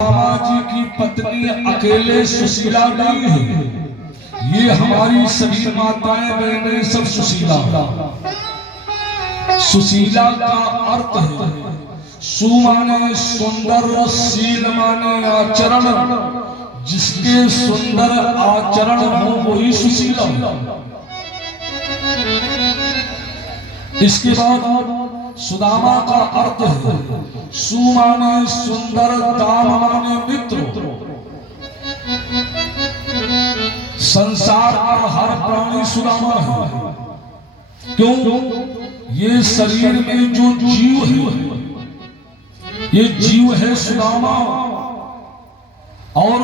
रामा जी की पत्नी अकेले सुशीला नहीं है, ये हमारी सभी माताएं बहनें सब सुशीला। सुशीला का अर्थ है सु माने सुंदर, शील माने आचरण, जिसके सुंदर आचरण हो वही सुशीला। इसके बाद सुदामा का अर्थ है सु माने सुंदर, दाम माने मित्र। संसार का हर प्राणी सुदामा है, क्यों? ये शरीर में जो जीव है ये जीव है सुदामा, और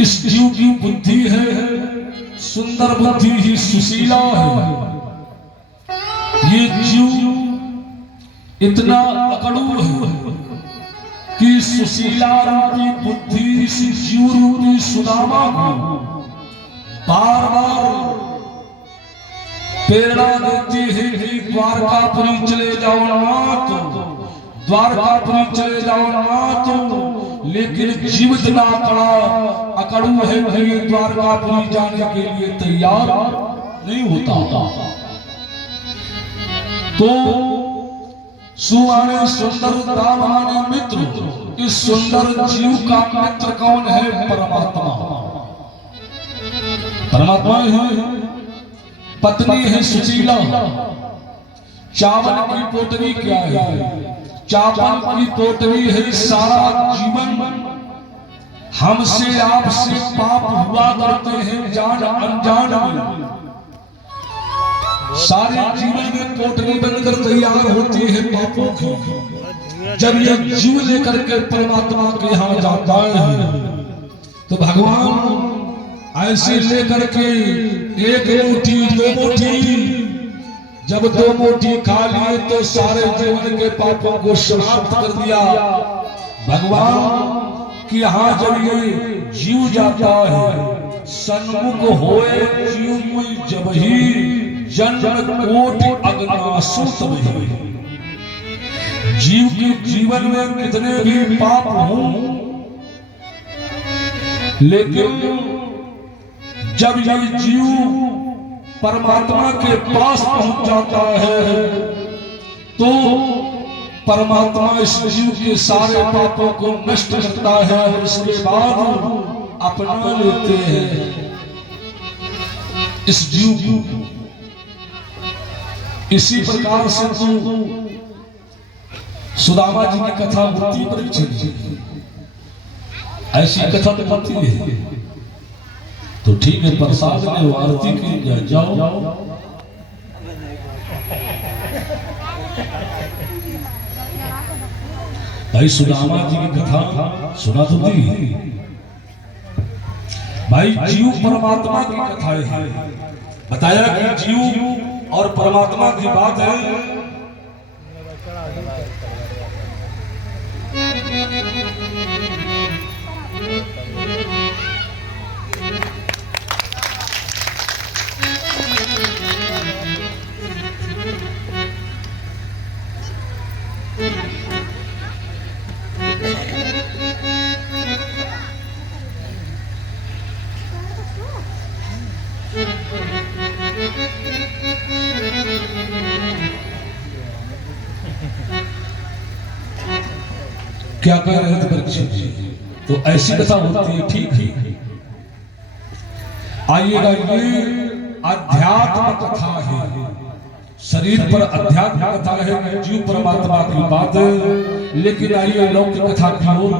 इस जीव की बुद्धि है सुंदर बुद्धि ही सुशीला है। ये जीव इतना अकड़ू है कि सुशीला रूपी बुद्धि इस जीव रूपी सुदामा को बार बार प्रेरणा देती है कि द्वारकापुरी चले जाओ नाथ, द्वारकापुरी चले जाओ नाथ। लेकिन जीव इतना अकड़ू है कि द्वारकापुरी जाने के लिए तैयार नहीं होता। तो सु माने सुंदर, दाम माने मित्र। इस सुंदर जीव का मित्र कौन है? परमात्मा। परमात्मा है। पत्नी है सुशीला। चावल की पोटली क्या है? चावल की पोटली है सारा जीवन। हमसे आपसे पाप हुआ करते हैं जान अनजान में। सारे जीवन में पोटली बनकर तैयार होती है पापों की। जब ये जीव लेकर के परमात्मा के यहाँ जाता है तो भगवान ऐसे लेकर के एक मुट्ठी, दो मुट्ठी, जब दो मुट्ठी खा लिए तो सारे जीवन के पापों को समाप्त कर दिया। भगवान कि यहाँ जब ये जीव जाता है सन्मुख होए जीव मुई जब ही जन्म कोटि अग्नासु तब। जीव के जीवन में कितने भी पाप हों, लेकिन जब ये जीव परमात्मा के पास पहुंच जाता है तो परमात्मा इस जीव के सारे पापों को नष्ट करता है और उसके बाद अपना लेते हैं इस जीव को। इसी प्रकार से तो सुदामा जी की कथा होती परीक्षित, ऐसी कथा तो बनती है। तो ठीक है, प्रसाद में आरती की जाओ। भाई सुदामा जी की कथा सुना तो दी। भाई जीव परमात्मा की कथा है। बताया कि जीव और परमात्मा की बात है। क्या कह रहे थे परीक्षित जी? तो ऐसी कथा होती है, ठीक है। आइएगा, ये अध्यात्म कथा है, शरीर पर अध्यात्म कथा है, जीव परमात्मा की बात है। लेकिन आइए लौकिक कथा की ओर।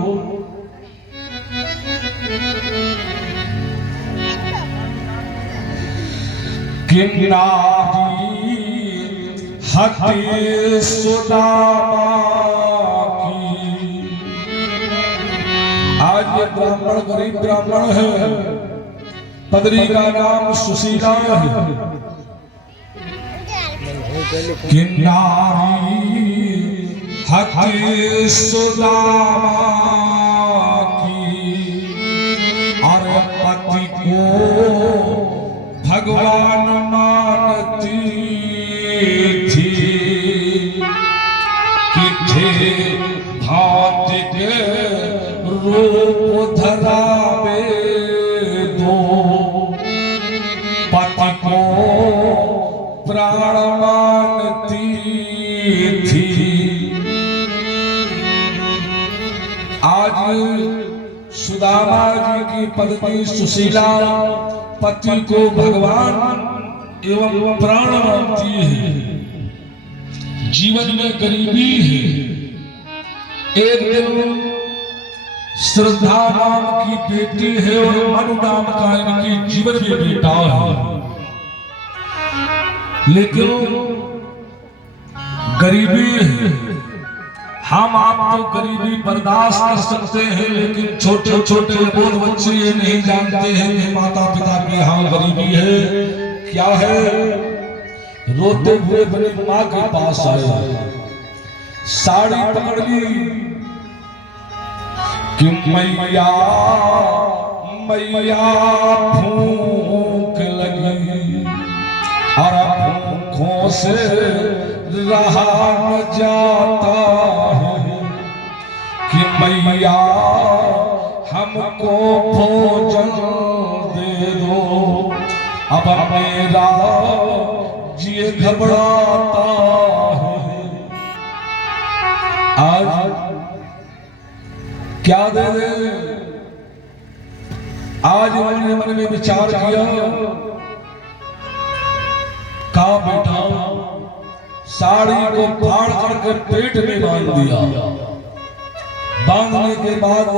किनारी हति सुदामा की। आज ये ब्राह्मण गरीब ब्राह्मण है, पत्नी का नाम सुशीला है। किनारी हति सुदामा की, अरे पति को भगवान मानती थी कि थे भांति के आज सुदामा जी की पत्नी सुशीला पति को भगवान एवं प्राण मानती है। जीवन में गरीबी है। एक दिन श्रद्धा नाम की बेटी है और मनु नाम का इनकी जीवन में बेटा है, लेकिन गरीबी है। हम आप तो गरीबी बर्दाश्त कर सकते हैं, लेकिन छोटे छोटे अबोध बच्चे ये नहीं जानते हैं कि माता पिता की यहाँ गरीबी है। क्या है? रोते हुए बड़े माँ के पास आए, साड़ी पकड़ ली कि मैया मैया भूख लगी और भूखों से रहा न जाता है कि मैया हमको भोजन दे दो, अब मेरा जी घबराता है। आज क्या दे दे? आज मैंने मन में विचार किया, का बेटा साड़ी को फाड़ करके पेट में बांध दिया। बांधने के बाद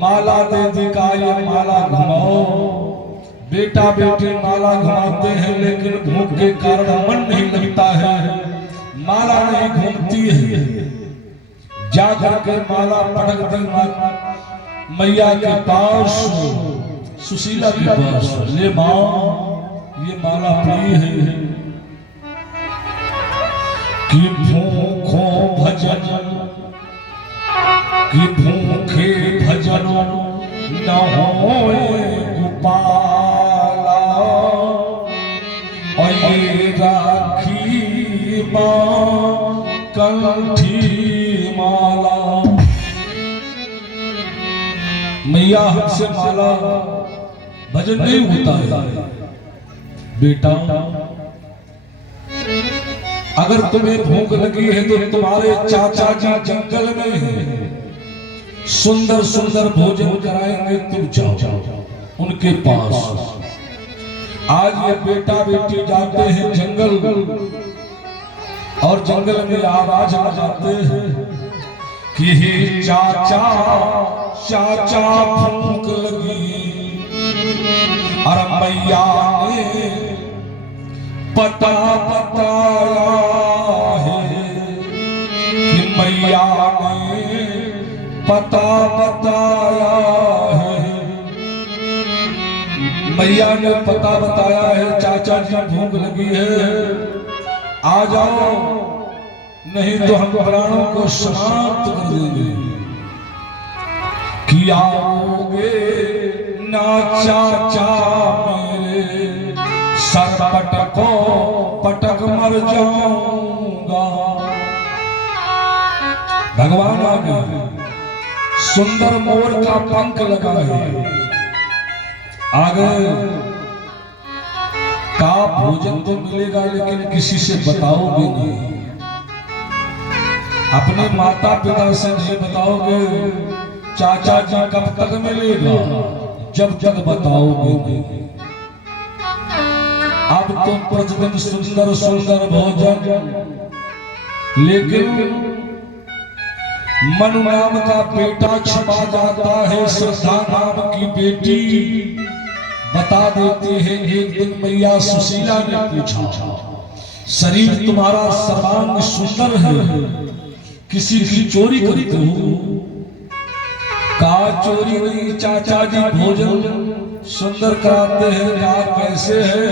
माला दे दी, का ये माला घुमाओ। बेटा बेटी माला घुमाते हैं, लेकिन भूख के कारण मन नहीं लगता है, माला नहीं घूमती है। जाकर के माला पटक दी मैया के पास, सुशीला के पास, ले माँ ये माला प्रिय है कि भूखों भजन कि भूखे भजन न होए गोपाला, और ये राखी माँ कंठी माला। मैया हमसे माला भजन नहीं होता है। बेटा अगर तुम्हें भूख लगी है तो तुम्हारे चाचा जी जंगल में है, सुंदर सुंदर भोजन कराएंगे, तुम जाओ उनके पास। आज ये बेटा बेटी जाते हैं जंगल, और जंगल में आवाज आ जाते हैं कि हे चाचा चाचा भूख लगी, और मैया ने पता बताया है कि मैया ने पता बताया है। मैया ने पता बताया है, चाचा जी भूख लगी है, आ जाओ, नहीं तो हम प्राणों को समाप्त कर देंगे। कि आओगे ना चाचा मेरे, सर पटको पटक मर जाऊंगा। भगवान आ गए, सुंदर मोर का पंख लगा है, आ गए। का भोजन तो मिलेगा, लेकिन किसी से बताओगे नहीं, अपने माता पिता से नहीं बताओगे। चाचा जी कब तक मिलेगा? जब तक बताओगे नहीं। अब तो प्रतिदिन सुंदर सुंदर भोजन, लेकिन मनु नाम का बेटा छिपा जाता है, श्रद्धा नाम की बेटी बता देती है। एक दिन मैया सुशीला ने पूछा, शरीर तुम्हारा सर्वांग सुंदर है, किसी की चोरी करते हो? का चोरी नहीं चाचा जी, भोजन सुंदर कराते हैं। का कैसे है?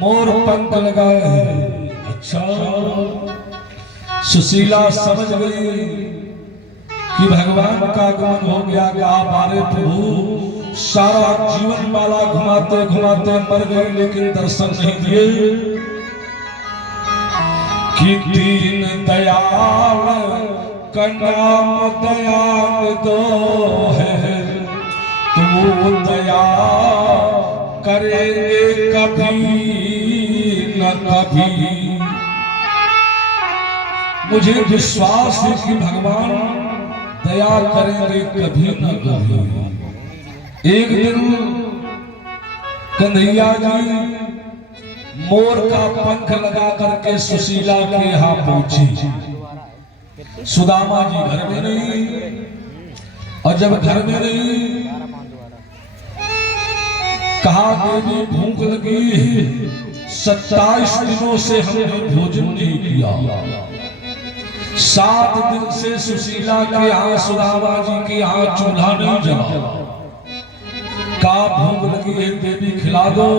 मोर पंख लगाए हैं। अच्छा, सुशीला समझ गई कि भगवान का आगमन हो गया। क्या बारे प्रभु, सारा जीवन माला घुमाते घुमाते मर गई, लेकिन दर्शन नहीं दिए। कि दीन दयाल का नाम दयाल दो है, तो दया करेंगे कभी न कभी। मुझे विश्वास है कि भगवान दया करेंगे कभी न कभी। एक दिन कन्हैया जी मोर का पंख लगा करके सुशीला के यहाँ पहुंची। सुदामा जी घर में नहीं, और जब घर में नहीं, कहा देवी भूख लगी, 27 दिनों से हमने भोजन नहीं किया। 7 दिन से सुशीला के यहाँ, सुदामा जी के यहाँ चूल्हा नहीं जला। का भूख लगी है देवी खिला दो।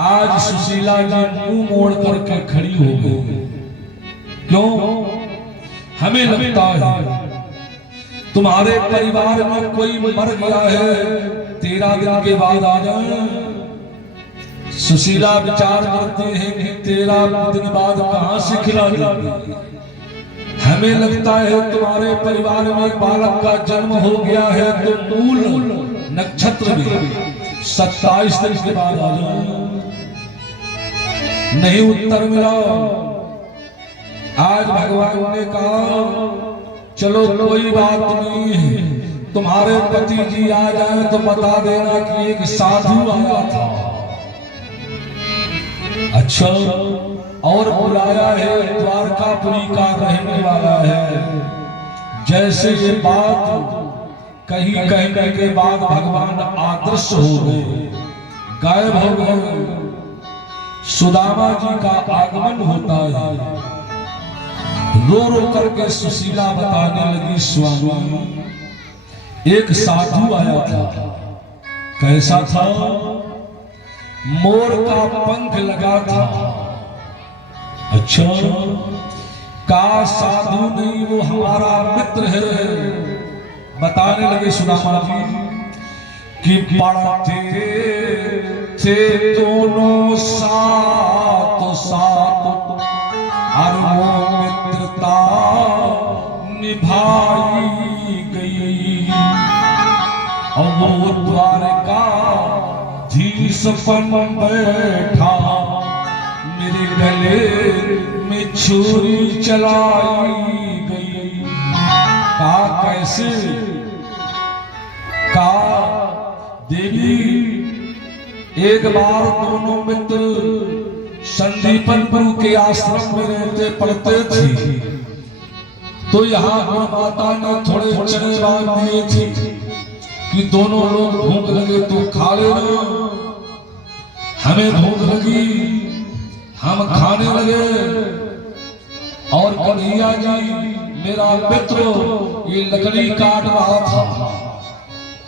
आज सुशीला जी मुंह मोड़ करके खड़ी हो गई। क्यों? हमें लगता है तुम्हारे परिवार में कोई मर गया है, 13 दिन के बाद आ जाए। सुशीला विचार करते हैं कि 13 दिन बाद कहां से खिला जाएगी। हमें लगता है तुम्हारे परिवार में बालक का जन्म हो गया है, तो मूल नक्षत्र में 27 दिन के बाद आ जाए। नहीं उत्तर मिला। आज भगवान ने कहा चलो कोई बात नहीं है, तुम्हारे पति जी आ जाए तो बता देना कि एक साधु आया था। अच्छा, और बुलाया है, द्वारकापुरी का रहने वाला है। जैसे ये बात कहीं कहने के बाद भगवान आदर्श हो गए, गायब हो गए। सुदामा जी का आगमन होता है। रो रो करके सुशीला बताने लगी, स्वामी एक साधु आया था। कैसा था? मोर का पंख लगा था। अच्छा, का साधु नहीं, वो हमारा मित्र है। बताने लगे सुदामा जी कि पढ़ते थे दोनों साथ साथ, और वो मित्रता निभाई गई। और वो द्वारका धीस पर बैठा, मेरे गले में छुरी चलाई गई। का कैसे? का देवी एक बार दोनों मित्र संदीपनपुर के आश्रम में रहते पढ़ते थे, तो यहाँ माता ने थोड़े चने बांध दिए थे कि दोनों लोग भूख लगे तो खा लेना। हमें भूख लगी, हम खाने लगे। और कन्हैया जी मेरा मित्र ये लकड़ी काट रहा था,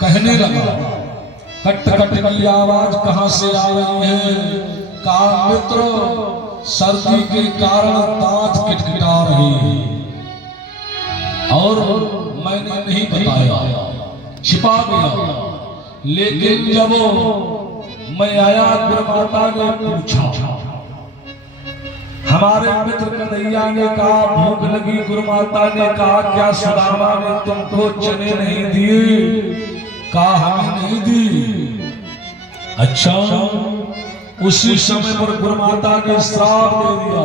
कहने लगा, कट कट की आवाज कहां से आ रही है? का मित्र सर्दी के कारण दांत किटकिटा रहे हैं, और मैंने नहीं बताया, छिपा दिया। लेकिन जब मैं आया, गुरुमाता ने पूछा, हमारे मित्र कन्हैया ने कहा भूख लगी। गुरुमाता ने कहा क्या सुदामा ने तुमको चने नहीं दिए? कहा हमें नहीं दी। अच्छा, उसी समय पर गुरुमाता ने श्राप दे दिया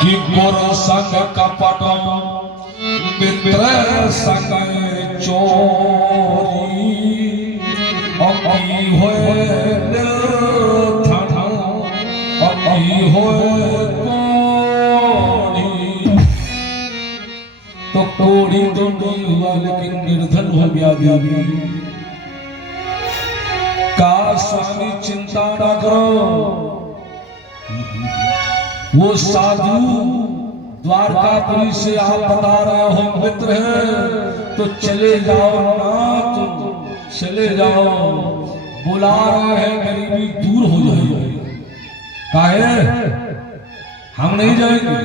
कि गोरा संग कपट मित्र संग चोरी, अकी होए निर्धन, अकी होए कोढ़ी। तो कोढ़ी तो नहीं हुआ, लेकिन निर्धन हो गया देवी। का स्वामी चिंता न करो, वो साधु द्वारकापुरी से आप बता रहे हो मित्र है, तो चले जाओ ना, तो चले जाओ। बुला रहे हैं, गरीबी दूर हो जाएगी। काहे? हम नहीं जाएंगे।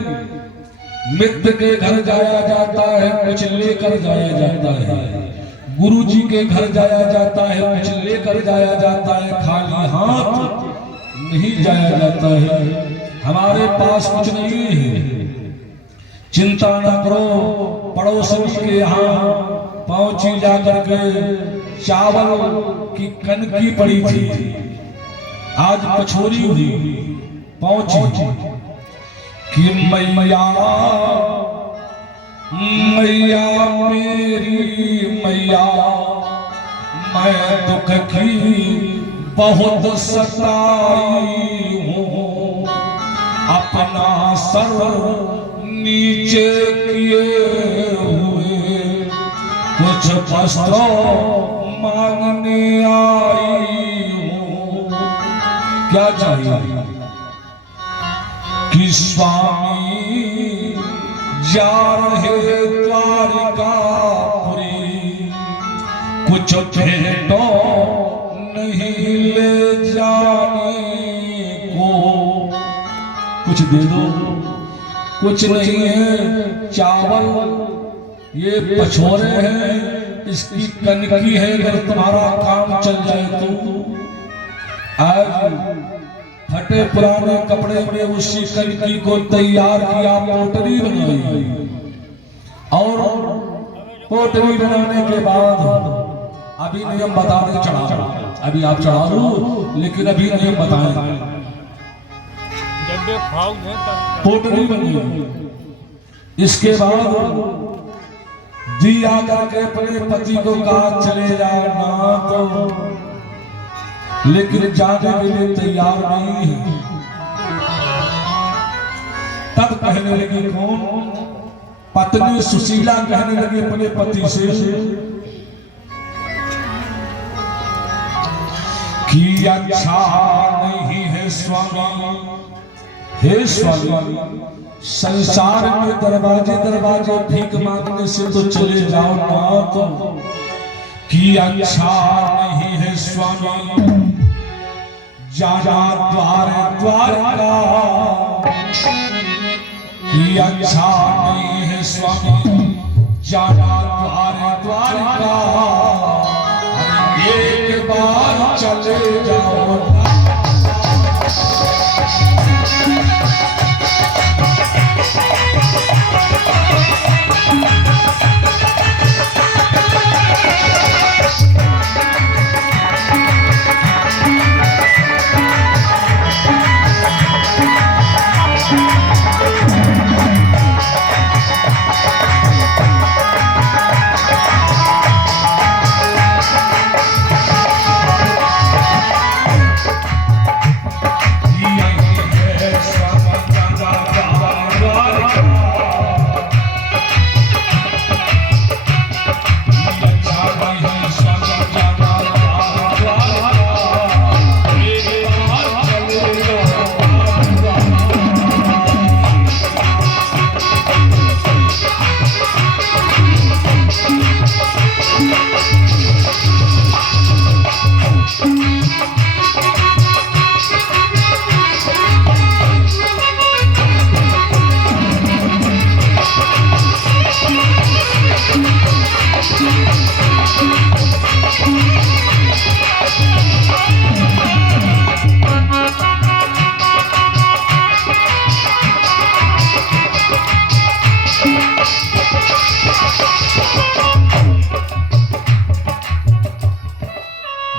मित्र के घर जाया जाता है, कुछ लेकर जाया जाता है। गुरु जी के घर जाया जाता है, कुछ लेकर जाया जाता है। खाली हाथ नहीं जाया जाता है। हमारे पास कुछ नहीं है, चिंता न करो। पड़ोसी के यहाँ पहुंची जाकर के चावल की कनकी पड़ी थी, आज पछोरी हुई। पहुंची कि मैया मैया मेरी मैया मैं दुख की बहुत सताई हूँ, अपना सर नीचे किए हुए कुछ वस्त्र मांगने आई हूँ। क्या चाहिए कि स्वामी जा रहे द्वारिकापुरी, कुछ भेंटो नहीं ले जाने को। कुछ दे दो, कुछ नहीं है, चावल ये पछोरे हैं, इसकी कनकी है, अगर तुम्हारा काम चल जाए तो। आज फटे पुराने कपड़े में उसी कनकी को तैयार किया, पोटली बनाई, और पोटली बनाने के बाद अभी नियम बता दें, चढ़ा अभी आप चढ़ा दो, लेकिन अभी नियम बताएं। पोटली बनी, इसके बाद दिया करके अपने पति को कहा चले जाना, तो लेकिन जाने के लिए तैयार नहीं है। तब कहने लगी कौन? पत्नी सुशीला कहने लगी अपने पति से कि अच्छा नहीं है स्वामी, हे स्वामी, संसार में दरवाजे दरवाजे भीख मांगने से तो चले जाओ ना, तो कि अच्छा नहीं है स्वामी जाना द्वार द्वारका, कि अच्छा नहीं है स्वामी जाना द्वार द्वारका, एक बार चले जाओ ना।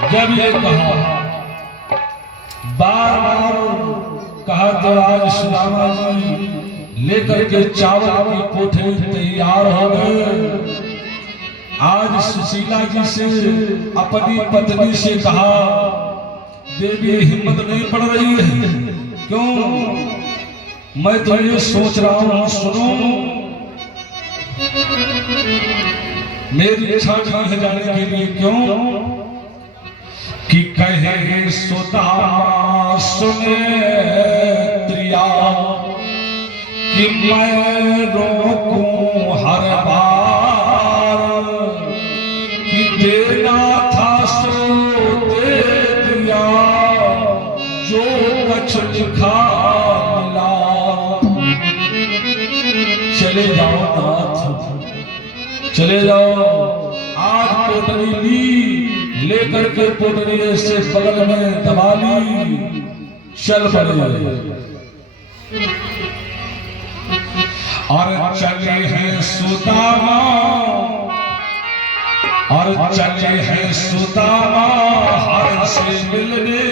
जब ये कहा, बार बार कहा, तो आज सुदामा जी लेकर के चावल की कोठरी तैयार हो गए। आज सुशीला जी से अपनी पत्नी से कहा, देवी हिम्मत नहीं पड़ रही है, क्यों? मैं तो ये सोच रहा हूं, सुनो, मेरी इच्छा नहीं है जाने के लिए, क्यों? कि कहे सुदामा सुने प्रिया, कि मैं रोकूं हर बार, कि देना था सो दे दिया, जो कुछ लिखा मिला। चले जाओ नाथ, चले जाओ। आज पोटली ली, लेकर के पोटली से बगल में दबा ली, चल पड़े। और चले हैं सुदामा, और चले हैं सुदामा हर से मिलने,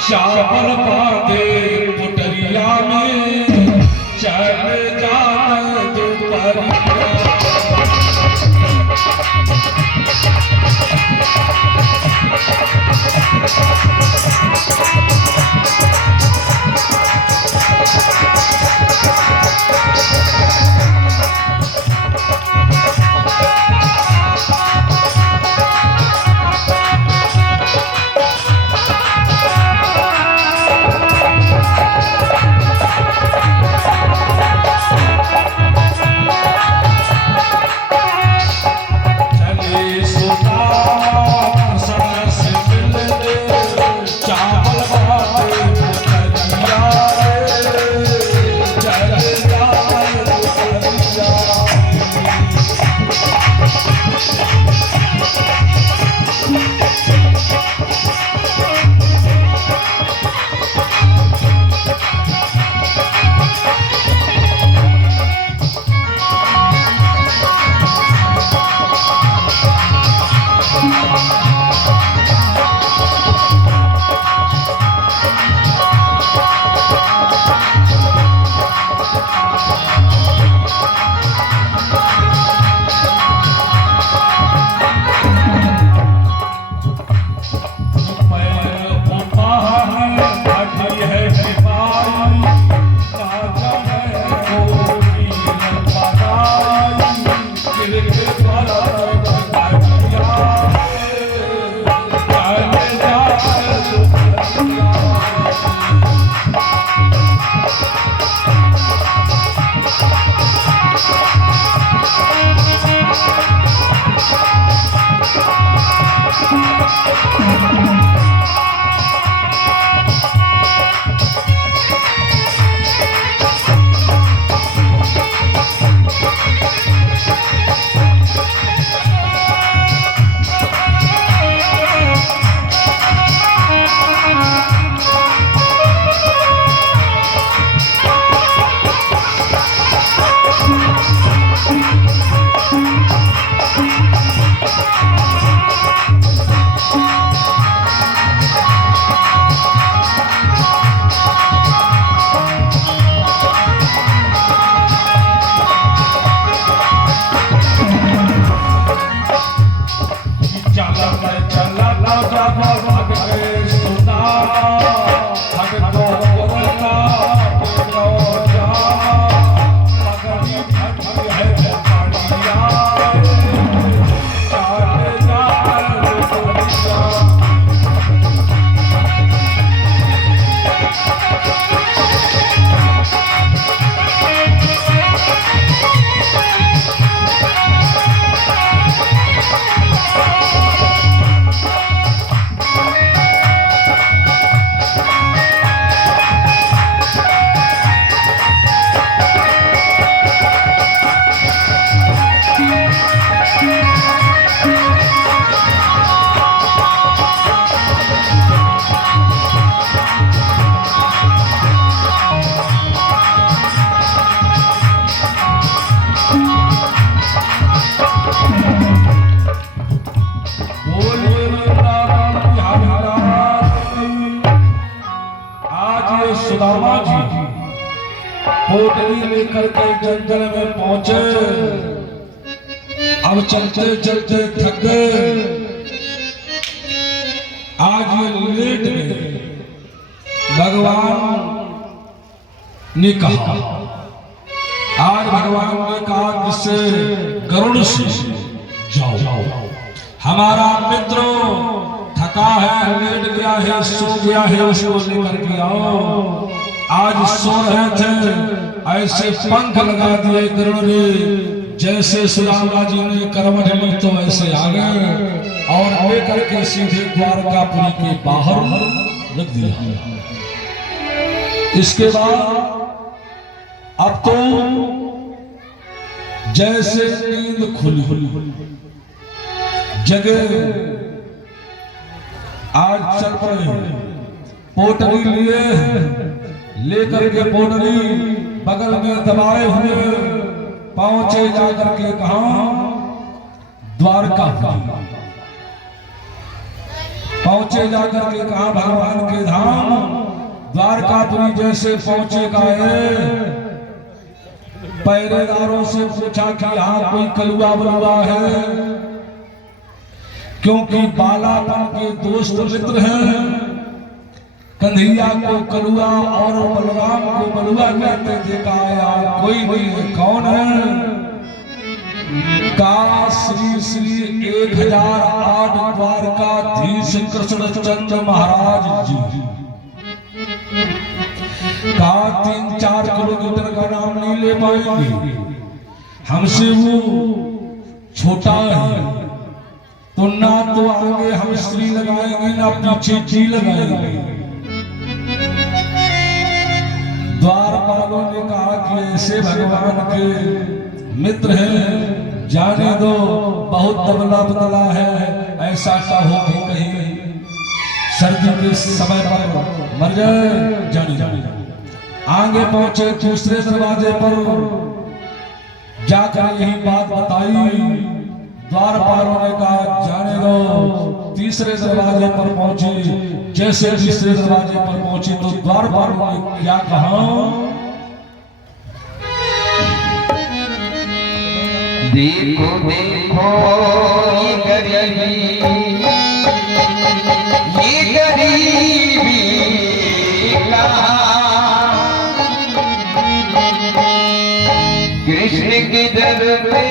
चावल बांधे पुटरिया में, चले जाने दोपहर पोटली लेकर के जंगल में पहुंचे। अब चलते चलते थक गए, आज ये लेट गए। भगवान ने कहा, आज भगवान ने कहा किससे? गरुड़ से, जाओ हमारा मित्र थका है, लेट गया है, सो गया है, उसको लेकर के आओ। आज सो रहे थे, ऐसे पंख लगा दिए गरुड़ ने, जैसे सुदामा जी ने करवट ली तो ऐसे आ गए और लेकर के सीधे द्वारकापुरी के बाहर रख दिया। इसके बाद अब तो जैसे नींद खुली जगह आज चल पड़े, पोटली लिए लेकर के पोटली बगल में दबाए हुए पहुंचे, जाकर के कहा द्वारका पहुंचे, जाकर के कहा भगवान के धाम द्वारकापुरी। जैसे पहुंचे गए, पहरेदारों से पूछा कि यहाँ कोई कलुआ बलुआ है, क्योंकि बालापन के दोस्त मित्र हैं। कन्हैया को कलुआ और बलराम को बलुआ कहते देखा आया, कोई नहीं है, कौन है? का श्री श्री 1008 द्वारकाधीश कृष्णचंद्र महाराज जी का 3-4 किलोमीटर का नाम नहीं ले पाएंगे, हमसे वो छोटा है, तो ना तो आगे हम श्री लगाएंगे ना पीछे जी लगाएंगे। द्वारपालों ने कहा कि ऐसे भगवान के मित्र हैं, जाने दो, बहुत दबला बदला है, ऐसा का हो कि कहीं सर्दी के समय पर मर जाए, जाने। आगे पहुंचे, दूसरे दरवाजे पर जाकर यही बात बताई। द्वारपालों ने कहा जाने दो। तीसरे दरवाजे पर पहुंचे, जैसे तीसरे दरवाजे पर पहुंचे तो द्वारपालों ने क्या कहा? देखो देखो ये गरीबी कृष्ण की दर पे